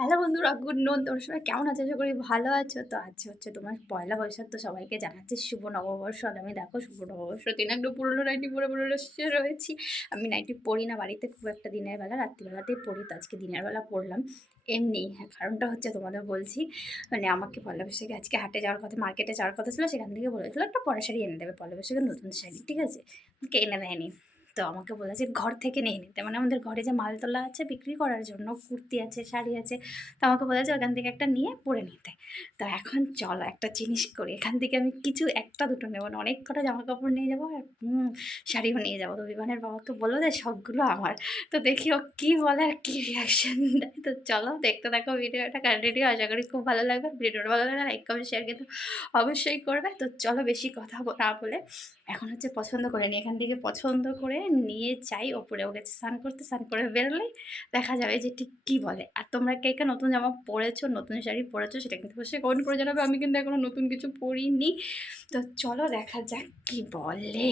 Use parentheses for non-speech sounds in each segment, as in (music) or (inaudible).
Hello বন্ধুরা good নুন তোমরা সবাই কেমন আছো? আশা করি ভালো আছো। তো আজকে হচ্ছে তোমার পয়লা বৈশাখ, তো সবাইকে জানাচ্ছি শুভ নববর্ষ। আমি দেখো, শুভ নববর্ষ দিন একটু পুরনো, নাইটি পরে পুরো রয়েছি। আমি নাইটি পড়ি না, বাড়িতে খুব একটা দিনের বেলা, রাত্রিবেলাতেই পড়ি তো আজকে দিনের বেলা পড়লাম এমনি হ্যাঁ কারণটা হচ্ছে তোমাদের বলছি মানে আমাকে পয়লা বৈশাখে আজকে হাটে যাওয়ার কথা মার্কেটে যাওয়ার কথা ছিল, সেখান থেকে বলেছিল, একটা পরে শাড়ি এনে দেবে, পয়লা বৈশাখে নতুন শাড়ি ঠিক আছে? কে এনে দেয়নি। তো আমাকে বলেছে, ঘর থেকে নিয়ে নিতে মানে আমাদের ঘরে যে মালতলা আছে, বিক্রি করার জন্য কুর্তি আছে, শাড়ি আছে, তো আমাকে বলেছে ওখান থেকে একটা নিয়ে পরে নিতে। তো এখন চলো একটা জিনিস করি, এখান থেকে আমি কিছু, একটা দুটো নেব না, অনেক কটা জামা কাপড় নিয়ে যাব আর শাড়িও নিয়ে যাব। তো বিমানের বাবাকে বলব যে, সবগুলো আমার। তো দেখি ও কী বলে আর কী রিয়াকশান দেয়। তো চলো দেখতে থাকো ভিডিওটা কন্টিনিউ আশা করি খুব ভালো লাগবে। ভিডিওটা ভালো লাগলে লাইক কমেন্ট শেয়ার কিন্তু অবশ্যই করবে। তো চলো বেশি কথা না বলে, এখন হচ্ছে পছন্দ করে নিই এখান থেকে পছন্দ করে নিয়ে যাই ওপরে। ও গেছে স্নান করতে, স্নান করে বেরোলে দেখা যাবে যে ঠিক কী বলে। আর তোমরা কে কে নতুন জামা পরেছো, নতুন শাড়ি পরেছো সেটা কিন্তু অবশ্যই কমেন্ট করে জানাবে। আমি কিন্তু এখনও নতুন কিছু পরিনি। তো চলো দেখা যাক কী বলে।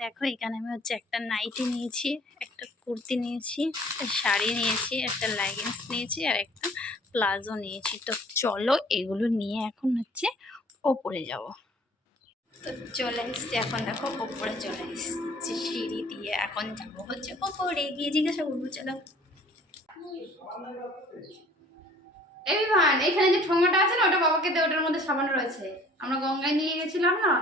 দেখো এখানে আমি হচ্ছে একটা নাইটি নিয়েছি, একটা কুর্তি নিয়েছি, একটা শাড়ি নিয়েছি, একটা লেগিংস নিয়েছি আর একটা প্লাজো নিয়েছি। তো চলো এগুলো নিয়ে এখন হচ্ছে ওপরে যাব। তো চলে এসছি এখন দেখো ওপরে চলে এসছি সিঁড়ি দিয়ে। এখন যাব হচ্ছে ওপরে গিয়ে জিজ্ঞাসা করব চলো। এই বিমান এখানে যে ঠোঙাটা আছে না ওটা বাবাকে দে ওটার মধ্যে সাবান রয়েছে। আমরা গঙ্গায় নিয়ে গেছিলাম না?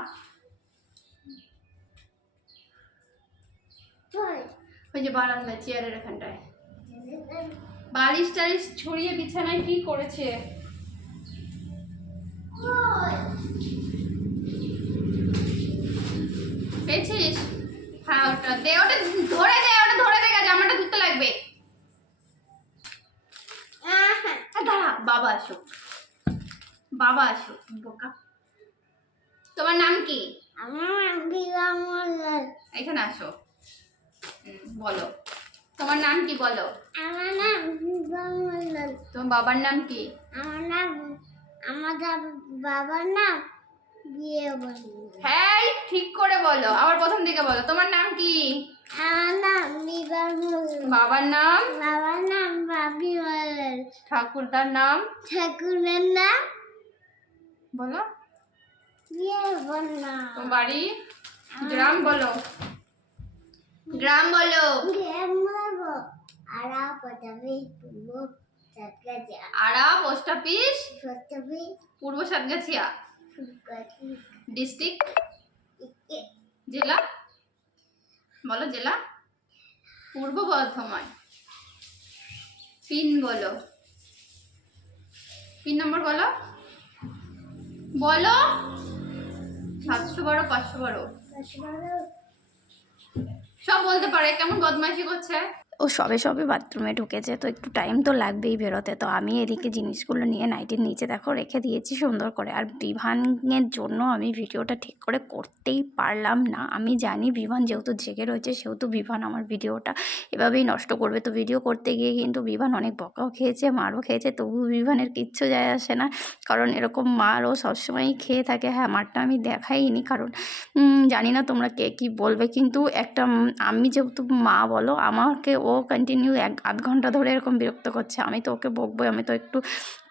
ওই যে বারান্দা চেয়ারের এখানটায়। বালিশ টালিশ ছড়িয়ে বিছানায় কি করেছে? পেয়েছিস? হ্যাঁ ওটা দে ওটা ধরে দে ওটা ধরে দে জামাটা ধুতে লাগবে। হ্যাঁ, দাঁড়া বাবা আসো বাবা আসো বোকা। তোমার নাম কি? আমার বিরাম এখানে আসো। বলো। তোমার নাম কি বলো? আমার নাম তোমার বাবার নাম কি? আমার নাম আমাদের বাবার নাম বিয়ে বলি। হ্যাঁ ঠিক করে বলো। আবার প্রথম থেকে বলো। তোমার নাম কি? আমার নাম বাবার নাম? বাবার নাম বাবি বলেন ঠাকুরদার নাম? ঠাকুরের নাম? বলো। বন্যা তোমার বাড়ি? গ্রাম বলো। গ্রাম বলো। গ্রাম বলব আরা পটাবি পূর্ব চাকরাজা আড়া পোস্ট অফিস পূর্ব সাতগাছিয়া। ডিস্ট্রিক্ট জেলা? বলো জেলা। পূর্ব বর্ধমান। পিন বলো। পিন নম্বর বলো। বলো। সাতশো বারো। পাঁচশো বারো। সব বলতে পারে কেমন বদমাইশি করছে? ও সবে সবে বাথরুমে ঢুকেছে, তো একটু টাইম তো লাগবেই বেরোতে। তো আমি এদিকে জিনিসগুলো নিয়ে নাইটির নিচে দেখো রেখে দিয়েছি সুন্দর করে। আর বিভানের জন্য আমি ভিডিওটা ঠিক করে করতেই পারলাম না। আমি জানি বিভান যেহেতু জেগে রয়েছে, সেহেতু বিভান আমার ভিডিওটা এভাবেই নষ্ট করবে। তো ভিডিও করতে গিয়ে কিন্তু বিভান অনেক বকাও খেয়েছে, মারও খেয়েছে। তবু বিভানের কিচ্ছু যায় আসে না, কারণ এরকম মারও সবসময়ই খেয়ে থাকে। হ্যাঁ মারটা আমি দেখাইনি, কারণ জানি না তোমরা কে কী বলবে। কিন্তু একটা আমি যেহেতু মা বলো, আমাকে ও কন্টিনিউ এক আধ ঘণ্টা ধরে এরকম বিরক্ত করছে। আমি তো ওকে বকবোই, আমি তো একটু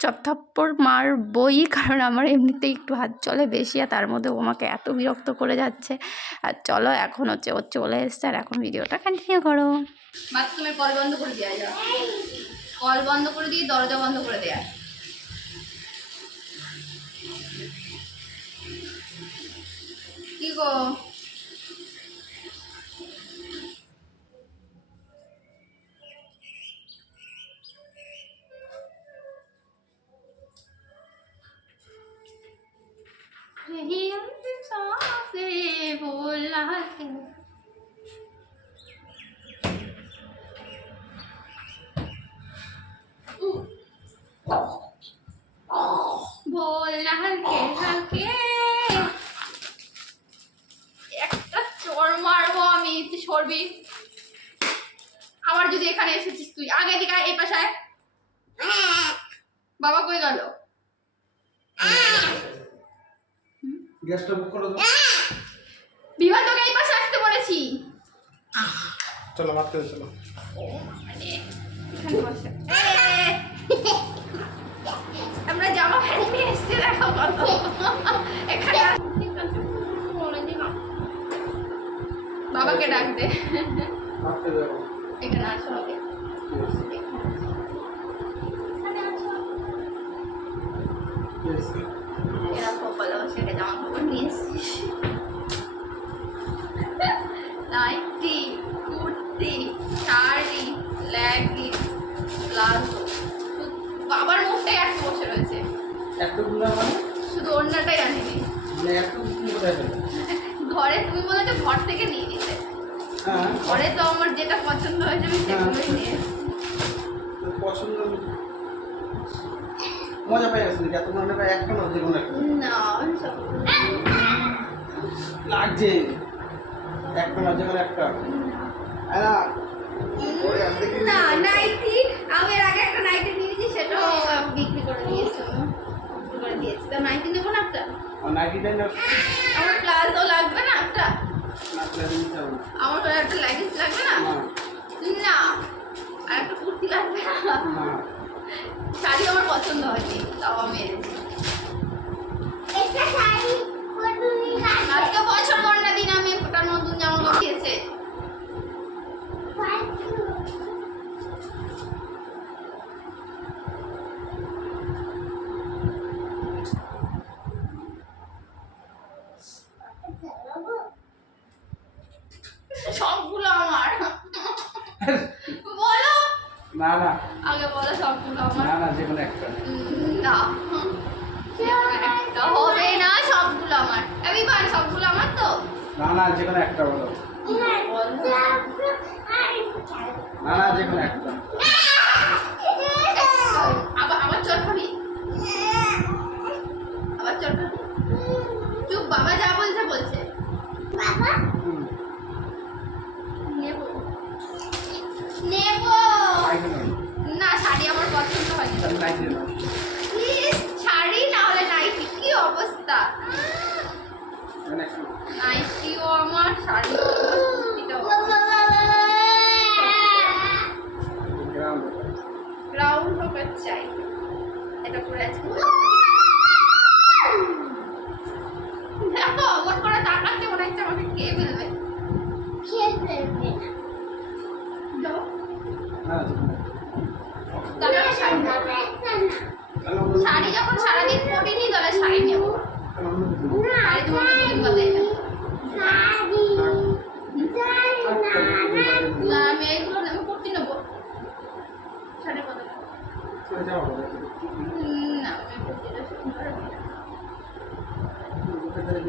চপথাপ্পড় মার বই (laughs) কারণ আমার এমনিতেই একটু হাত চলে বেশি আর তার মধ্যে ও আমাকে এত বিরক্ত করে যাচ্ছে। আর চলো, এখন হচ্ছে ও চলে এসছে আর এখন ভিডিওটা কন্টিনিউ করো। বাথরুমের কল বন্ধ করে দেওয়া যাও। কল বন্ধ করে দরজা বন্ধ করে দেয়া কি গো? रही हमसे सांसें बोला है बोला हल्के हल्के একটা চোর মারবো আমি তুই সরবি আবার যদি এখানে এসেছিস তুই আগে দিকে আয়, এই পাশে আয়। বাবা কই গেল গ্যাসটা বুক করে বিমান তোকে এই পাশে আসতে বলেছি। চলো মারতে চলো। মানে আমরা জামা প্যান্ট নিয়ে এসেছি দেখো কত এখানে। বাবাকে ডাক দে। এখানে আসো আগে। এরকম বলো সেটা জামা nightie kurti sari leggings palazzo বাবার মুখটাই আটকে বসে রয়েছে। এতগুলো মানে? শুধু অন্যটাই আনিনি মানে এত কোথায় ঘরে তুমি বলেছ ঘর থেকে নিয়ে নিতে। হ্যাঁ। ঘরে তো আমার যেটা পছন্দ হয়েছে আমি সেগুলোই নিয়ে পছন্দ মজা পাই আসলে এত মানে ভাই একটা না যে কোনো একটা না সব লাগছে। একটা না যে কোনো একটা না নাইটি আমি এর আগে একটা নাইটি নিয়েছি সেটাও বিক্রি করে দিয়েছি। করে দিয়েছি। তো নাইটি নেব না একটা? আর নাইটিটা না আমার প্লাজো লাগবে না একটা? আমার তো একটা লেগিংস লাগবে না? না। না। আর একটা কুর্তি লাগবে না? শাড়ি আমার পছন্দ হয়নি তাও আমি এনেছি। একটা শাড়ি পরবি লাগবে আজকে বছর দিন আমি একটা নতুন জামা সবগুলো আমার। বলো। না না। আগে বলো সবগুলো আমার। না না যে কোনো একটা। না। একটা হবে না। সবগুলো আমার। আমি পান সবগুলো আমার তো। না না যে কোনো একটা বলো। না না যে কোনো একটা। আবার আবার চট খাবি। আবার চট খাবি। চুপ বাবা যা বলছে বলছে। হুম। নেব। নেব। না শাড়ি আমার পছন্দ হয়নি। তাহলে এটা পরে করে কে ফেলবে শাড়ি শাড়ি যখন সারাদিন পরিনি তাহলে শাড়ি নেব। আমি এইগুলো আমি কুর্তি নেব। শাড়ি কত না আমি কুর্তিটা না। ওকে তাহলে